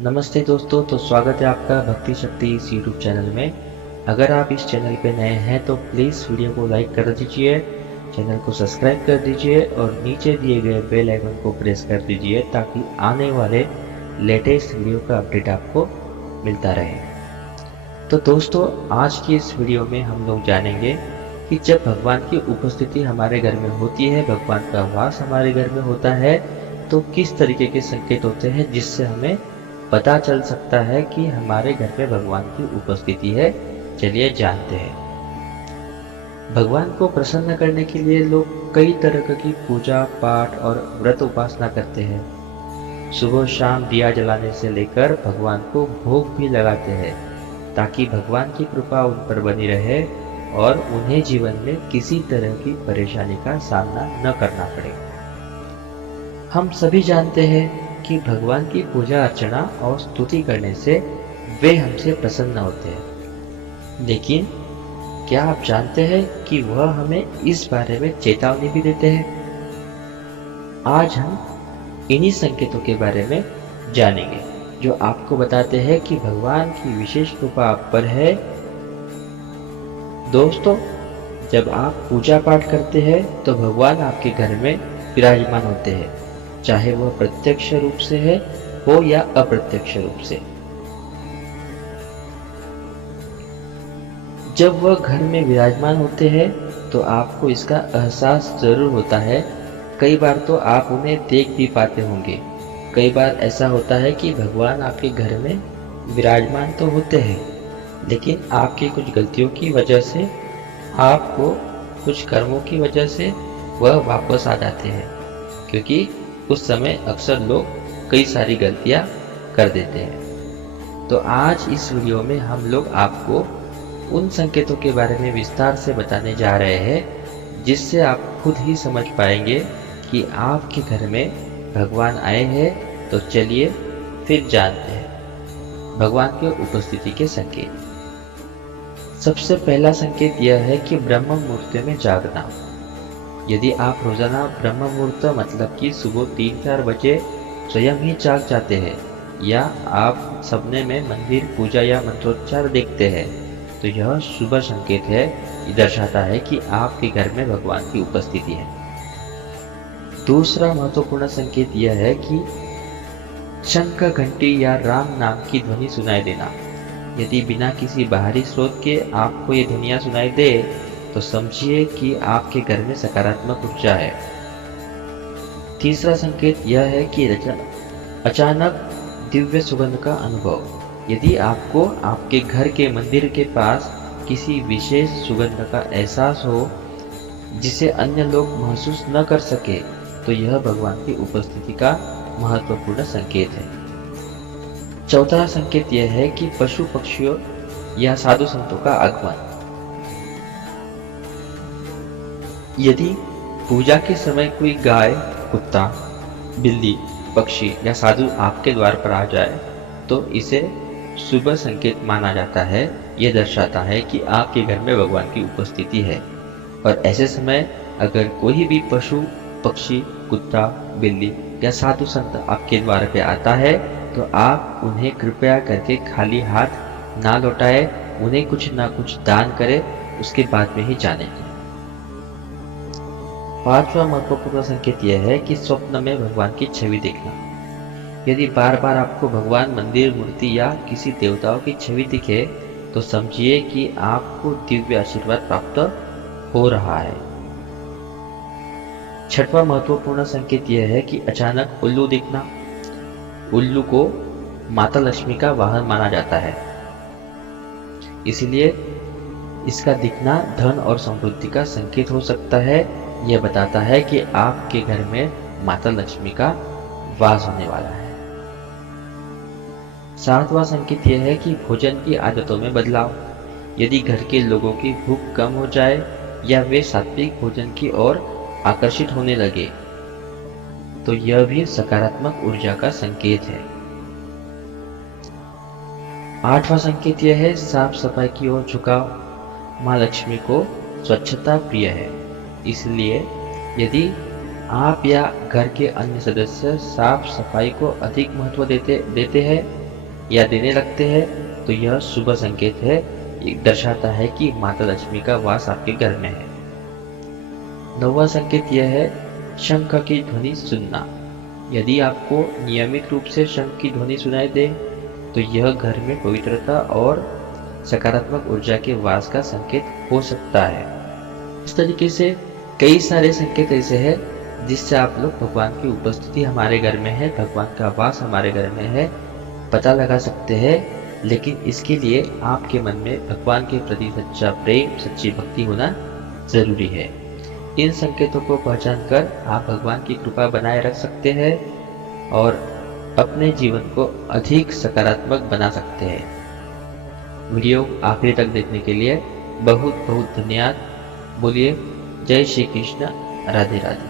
नमस्ते दोस्तों, तो स्वागत है आपका भक्ति शक्ति इस यूट्यूब चैनल में। अगर आप इस चैनल पे नए हैं तो प्लीज़ वीडियो को लाइक कर दीजिए, चैनल को सब्सक्राइब कर दीजिए और नीचे दिए गए बेल आइकन को प्रेस कर दीजिए ताकि आने वाले लेटेस्ट वीडियो का अपडेट आपको मिलता रहे। तो दोस्तों, आज की इस वीडियो में हम लोग जानेंगे कि जब भगवान की उपस्थिति हमारे घर में होती है, भगवान का वास हमारे घर में होता है, तो किस तरीके के संकेत होते हैं जिससे हमें पता चल सकता है कि हमारे घर में भगवान की उपस्थिति है। चलिए जानते हैं। भगवान को प्रसन्न करने के लिए लोग कई तरह की पूजा पाठ और व्रत उपासना करते हैं। सुबह शाम दिया जलाने से लेकर भगवान को भोग भी लगाते हैं ताकि भगवान की कृपा उन पर बनी रहे और उन्हें जीवन में किसी तरह की परेशानी का सामना न करना पड़े। हम सभी जानते हैं कि भगवान की पूजा अर्चना और स्तुति करने से वे हमसे प्रसन्न होते हैं, लेकिन क्या आप जानते हैं कि वह हमें इस बारे में चेतावनी भी देते हैं? आज हम इन्हीं संकेतों के बारे में जानेंगे जो आपको बताते हैं कि भगवान की विशेष कृपा आप पर है। दोस्तों, जब आप पूजा पाठ करते हैं तो भगवान आपके घर में विराजमान होते हैं, चाहे वह प्रत्यक्ष रूप से हो या अप्रत्यक्ष रूप से। जब वह घर में विराजमान होते हैं तो आपको इसका एहसास जरूर होता है। कई बार तो आप उन्हें देख भी पाते होंगे। कई बार ऐसा होता है कि भगवान आपके घर में विराजमान तो होते हैं, लेकिन आपकी कुछ गलतियों की वजह से, आपको कुछ कर्मों की वजह से वह वापस आ जाते हैं, क्योंकि उस समय अक्सर लोग कई सारी गलतियां कर देते हैं। तो आज इस वीडियो में हम लोग आपको उन संकेतों के बारे में विस्तार से बताने जा रहे हैं जिससे आप खुद ही समझ पाएंगे कि आपके घर में भगवान आए हैं। तो चलिए फिर जानते हैं भगवान की उपस्थिति के संकेत। सबसे पहला संकेत यह है कि ब्रह्म मुहूर्त में जागना। यदि आप रोजाना ब्रह्म मुहूर्त मतलब कि सुबह 3-4 बजे स्वयं ही जाग जाते हैं या आप सपने में मंदिर पूजा या मंत्रोच्चार देखते हैं तो यह शुभ संकेत है। ये दर्शाता है कि आपके घर में भगवान की उपस्थिति है। दूसरा महत्वपूर्ण संकेत यह है कि शंख घंटी या राम नाम की ध्वनि सुनाई देना। यदि बिना किसी बाहरी स्रोत के आपको ये ध्वनियां सुनाई दे तो समझिए कि आपके घर में सकारात्मक ऊर्जा है। तीसरा संकेत यह है कि अचानक दिव्य सुगंध का अनुभव। यदि आपको आपके घर के मंदिर के पास किसी विशेष सुगंध का एहसास हो जिसे अन्य लोग महसूस न कर सके तो यह भगवान की उपस्थिति का महत्वपूर्ण संकेत है। चौथा संकेत यह है कि पशु पक्षियों या साधु संतों का आगमन। यदि पूजा के समय कोई गाय, कुत्ता, बिल्ली, पक्षी या साधु आपके द्वार पर आ जाए तो इसे शुभ संकेत माना जाता है। यह दर्शाता है कि आपके घर में भगवान की उपस्थिति है। और ऐसे समय अगर कोई भी पशु, पक्षी, कुत्ता, बिल्ली या साधु संत आपके द्वार पे आता है तो आप उन्हें कृपया करके खाली हाथ ना लौटाए, उन्हें कुछ ना कुछ दान करें, उसके बाद में ही जाने दें। पांचवा महत्वपूर्ण संकेत यह है कि स्वप्न में भगवान की छवि देखना। यदि बार बार आपको भगवान, मंदिर, मूर्ति या किसी देवताओं की छवि दिखे तो समझिए कि आपको दिव्य आशीर्वाद प्राप्त हो रहा है। छठवां महत्वपूर्ण संकेत यह है कि अचानक उल्लू दिखना। उल्लू को माता लक्ष्मी का वाहन माना जाता है, इसलिए इसका दिखना धन और समृद्धि का संकेत हो सकता है। यह बताता है कि आपके घर में माता लक्ष्मी का वास होने वाला है। सातवां संकेत यह है कि भोजन की आदतों में बदलाव। यदि घर के लोगों की भूख कम हो जाए या वे सात्विक भोजन की ओर आकर्षित होने लगे तो यह भी सकारात्मक ऊर्जा का संकेत है। आठवां संकेत यह है साफ सफाई की ओर झुकाव। माँ लक्ष्मी को स्वच्छता प्रिय है, इसलिए यदि आप या घर के अन्य सदस्य साफ सफाई को अधिक महत्व देते हैं या देने लगते हैं तो यह शुभ संकेत है। ये दर्शाता है कि माता लक्ष्मी का वास आपके घर में है। 9वां संकेत यह है शंख की ध्वनि सुनना। यदि आपको नियमित रूप से शंख की ध्वनि सुनाई दे तो यह घर में पवित्रता और सकारात्मक ऊर्जा के वास का संकेत हो सकता है। इस तरीके से कई सारे संकेत ऐसे हैं जिससे आप लोग भगवान की उपस्थिति हमारे घर में है, भगवान का वास हमारे घर में है, पता लगा सकते हैं। लेकिन इसके लिए आपके मन में भगवान के प्रति सच्चा प्रेम, सच्ची भक्ति होना जरूरी है। इन संकेतों को पहचान कर आप भगवान की कृपा बनाए रख सकते हैं और अपने जीवन को अधिक सकारात्मक बना सकते हैं। वीडियो आखिरी तक देखने के लिए बहुत बहुत धन्यवाद। बोलिए जय श्री कृष्ण, राधे राधे।